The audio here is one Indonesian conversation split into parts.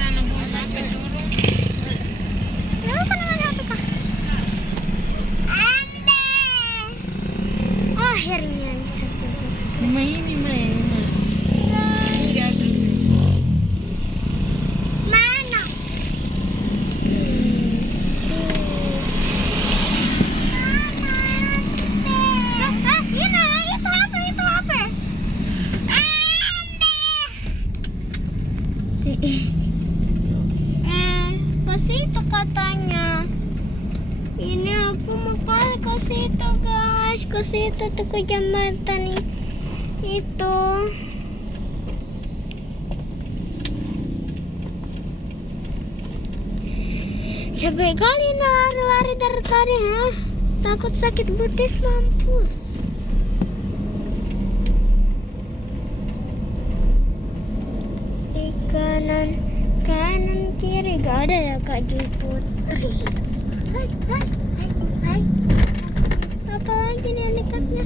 sana buang HP turun. Kenapa naman HP ka? Oh, akhirnya bisa turun. Main. Enggak Mana? Itu HP. Ke situ katanya. Ini aku mau ke situ guys, ke situ tuh ke jembatan itu. Capek kali lari-lari dari tadi, ha? Takut sakit betis mampus. Di kanan kiri gak ada ya Kak Joy Putri. Hai. Apa lagi nih dekatnya?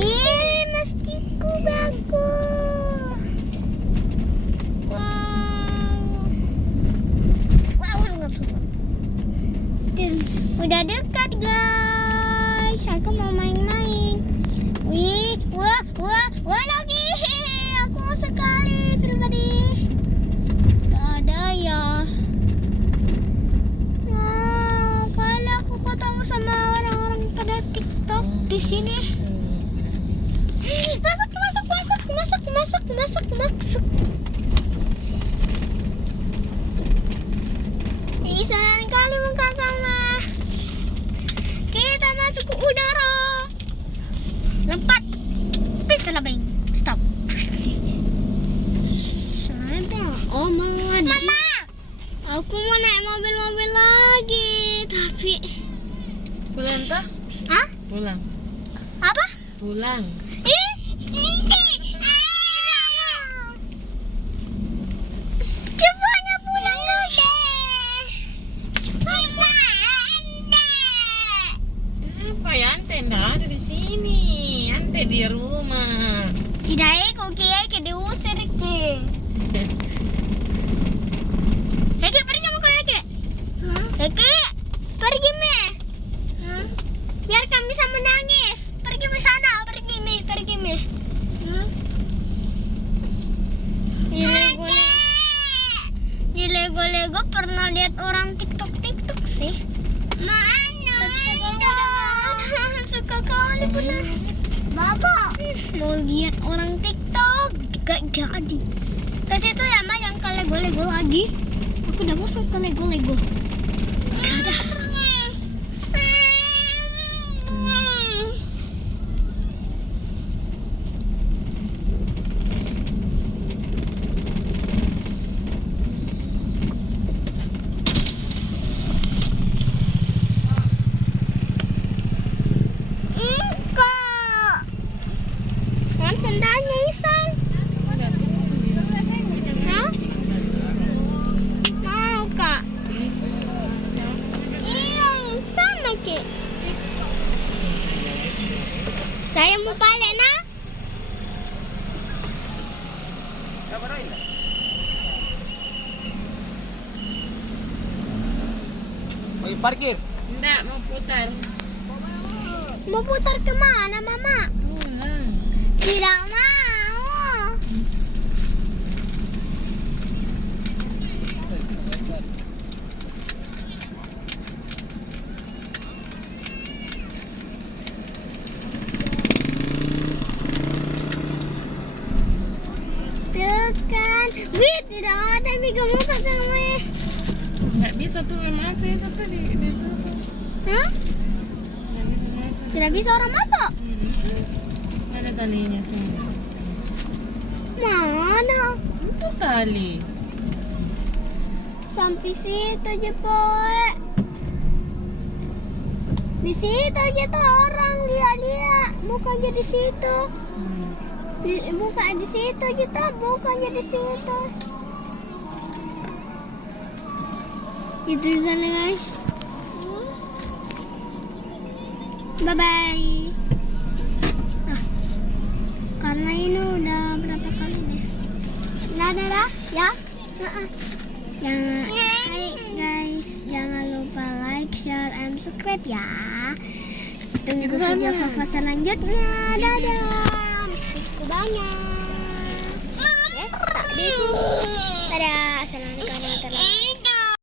Ih, masjidku bagus. Wow, nggak suka. Udah dekat guys. Aku mau main-main. Wih, wah lagi. Aku mau sekali pribadi. Gak ada ya. Kalau aku ketemu sama orang-orang pada TikTok di sini. Masuk. Sayang kali muka sama. Kita masuk ke udara. Lompat. Bisa lebih. Stop. Oh, Mama. Aku mau naik mobil-mobil lagi, tapi pulang tak? Hah? Pulang. Apa? Pulang. Cepatnya pulang guys. Apa ya, Ante nggak ada di sini. Ante di rumah. Tidak, kok kayak diusir ke. Heke, pergi kamu ke Heke. Heke, pergi me. Biar kami bisa menangis. Pergi ke sana, pergi me. Di Lego pernah lihat orang TikTok sih. Mana itu? Suka kali pernah. Baba. Mau lihat orang TikTok gak jadi. Ke situ ya Ma, yang ke Lego lagi. Aku udah masuk ke Lego. Gak ada. Kan sendalnya Isan. Hah? Mau Kak? Sama Ki. Saya mau balik nah. Mau parkir? Enggak, mau putar. Mau putar kemana Mama? Pulang. Tidak mau. Tekan. Wih, tidak ada Mika mau ketemu. Nggak bisa tuh masuk itu tadi. Hah? Nggak bisa masuk. Tidak bisa orang masuk? Ada talinya sih. Mana? Itu tali. Sampai situ aja Poe. Di situ aja tuh orang, lihat. Bukannya di situ. Bukan di situ aja tuh, bukannya di situ. Itu di sana guys. Bye bye. Karena ini udah berapa kali nih? dadah ya. Jangan, hai guys, jangan lupa like, share, and subscribe ya. Tunggu video Fafa selanjutnya. Dadah, mistiku banyak. Ya, tak di sini. Dadah.